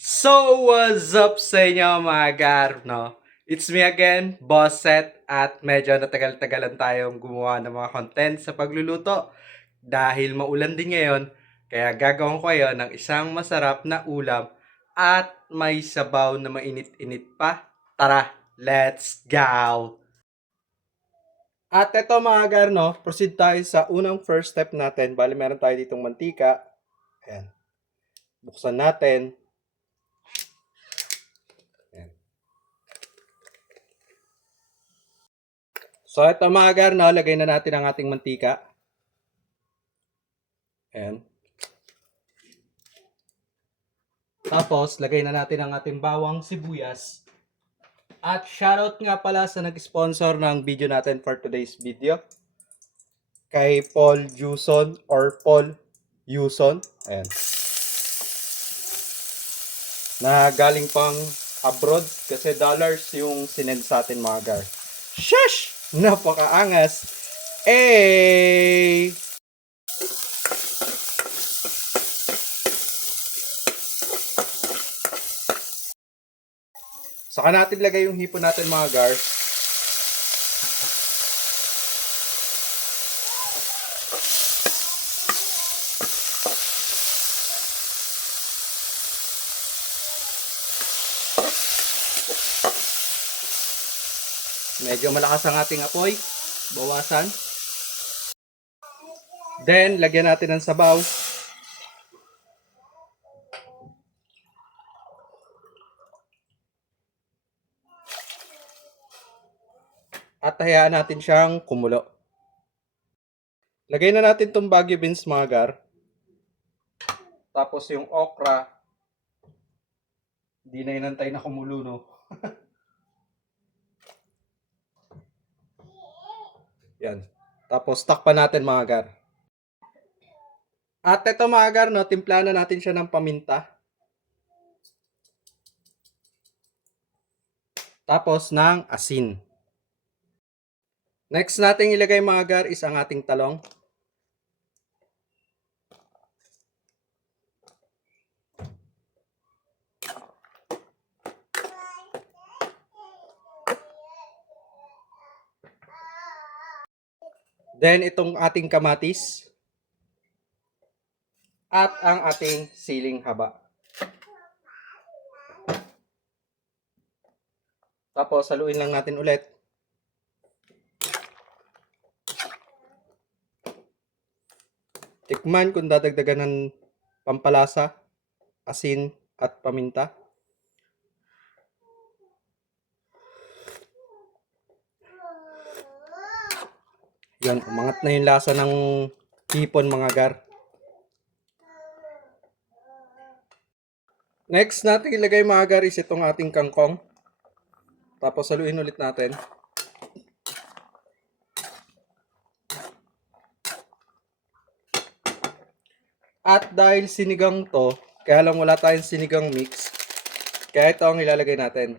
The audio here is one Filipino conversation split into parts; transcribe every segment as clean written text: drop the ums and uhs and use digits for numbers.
So, what's up sa inyo mga gar, no? It's me again, Boss Seth, at medyo natagal-tagalan tayong gumawa ng mga content sa pagluluto. Dahil maulan din ngayon, kaya gagawin ko ngayon ng isang masarap na ulam at may sabaw na mainit-init pa. Tara, let's go! At eto mga gar, no? Proceed tayo sa unang first step natin. Bali, meron tayo ditong mantika. Ayan. Buksan natin. Ayan. So, ito mga gar, no, lagay na natin ang ating mantika. Ayan. Tapos, lagay na natin ang ating bawang sibuyas. At shoutout nga pala sa nag-sponsor ng video natin for today's video. Kay Paul Yuson or Paul Yuson. Ayan. Na galing pang abroad kasi dollars yung sinend sa atin mga gar. Shush! Napakaangas! Eh! Saka natin lagay yung hipon natin mga gar. Medyo malakas ang ating apoy. Bawasan. Then, lagyan natin ng sabaw. At hayaan natin siyang kumulo. Lagay na natin itong Baguio beans mga gar. Tapos yung okra. Hindi na inantay na kumulo, no? Yan. Tapos takpan natin mga gar. At ito mga gar, no, timpla na natin siya ng paminta. Tapos ng asin. Next nating ilagay mga gar is ang ating talong. Then itong ating kamatis. At ang ating siling haba. Tapos haluin lang natin ulit. Tikman kung dadagdagan ng pampalasa, asin at paminta. Yan, umangat na yung lasa ng hipon mga gar. Next natin ilagay mga gar is itong ating kangkong. Tapos haluin ulit natin. At dahil sinigang to, kaya lang wala tayong sinigang mix, kaya ito ang ilalagay natin.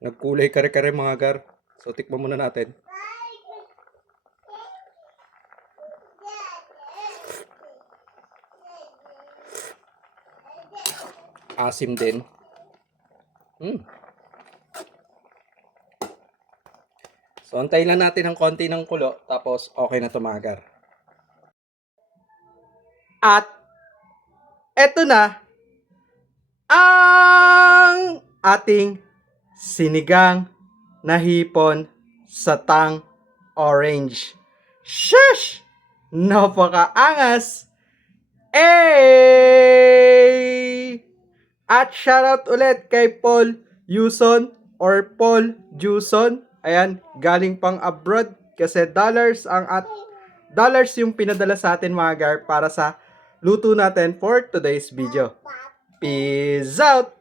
Nagkulay kare-kare mga gar. So tikman muna natin. Asim din. So antayin lang natin ng konti ng kulo. Tapos okay na to mga gar. At eto na ang ating sinigang na hipon sa tang orange. Shush! Napakaangas! Eh! At shoutout ulit kay Paul Yuson or Paul Juson. Ayan, galing pang abroad kasi dollars yung pinadala sa atin mga gar para sa luto natin for today's video. Peace out!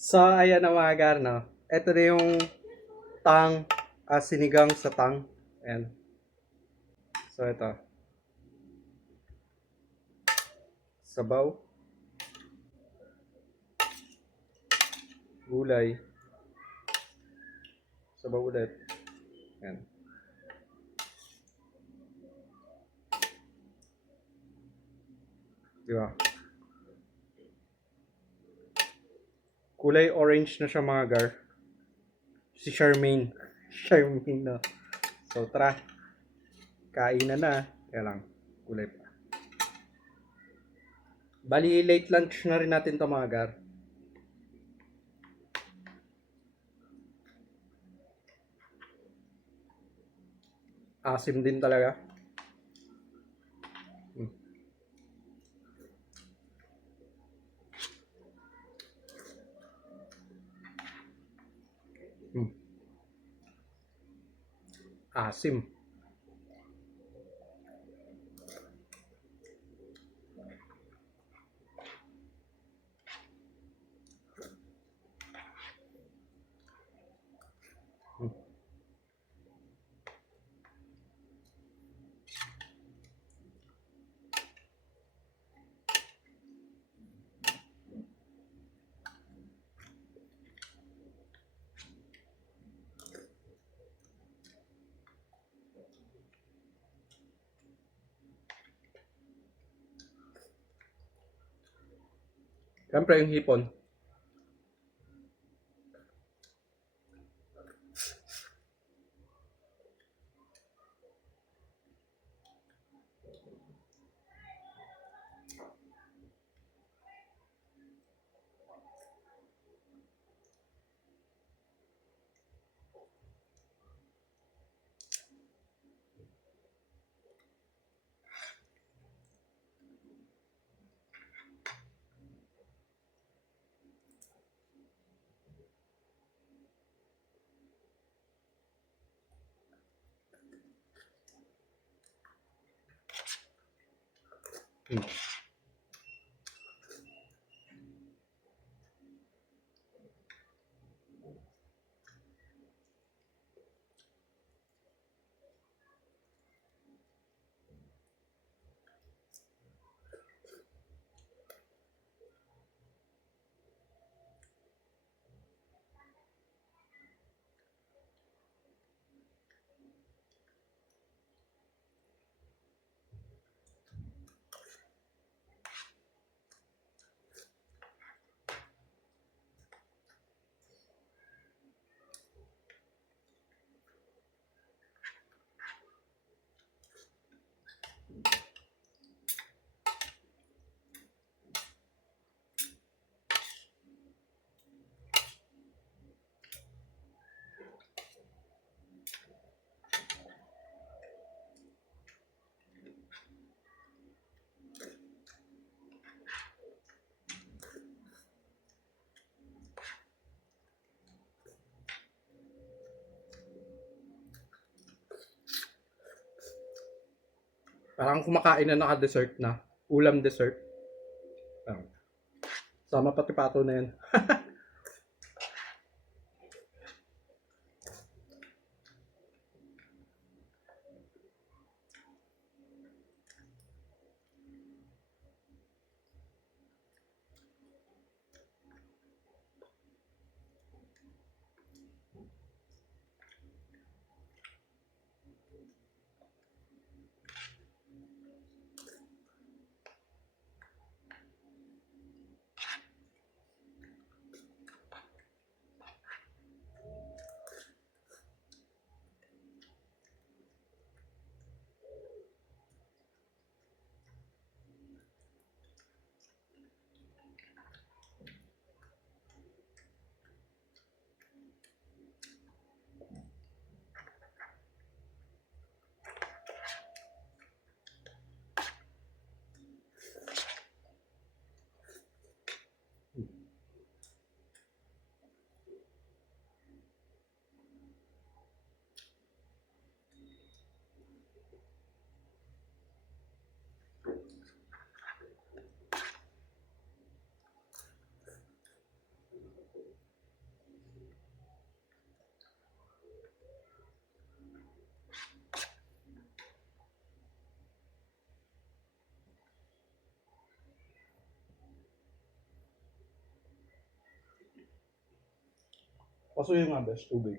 So, ayan na mga gar, no? Ito na yung tang, sinigang sa tang. Ayan. So ito, sabaw, gulay, sabaw ulit. Ayan. Di ba? Kulay orange na siya mga gar. Si Charmaine. Charmaine na. So tara, kainan na. Kaya lang, kulay pa. Bali, late lunch na rin natin to mga gar. Asim din talaga. Mm. Mm. Asim. Mm. Siyempre yung hipon. Mm. Parang kumakain na naka-dessert na. Ulam dessert. Ah, sama pati pato na yan. Pasuyo nga, best tubig.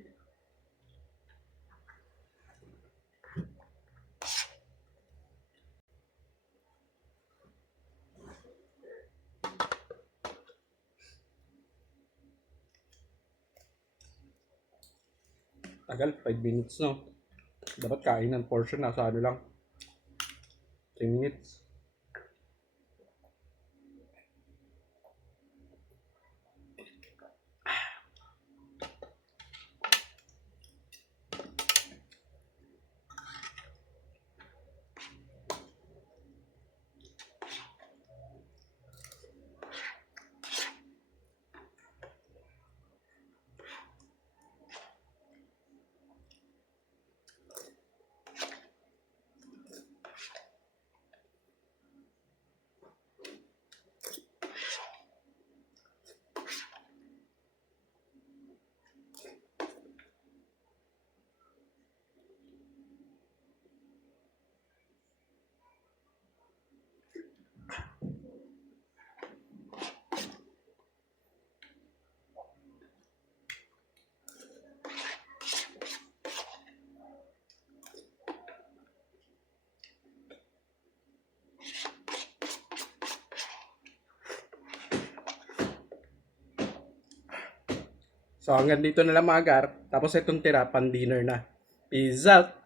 Tagal, 5 minutes no. Dapat kain ng portion na sa ano lang. 3 minutes. So hanggang dito na lang mga gar. Tapos itong tira, pan dinner na. Peace out!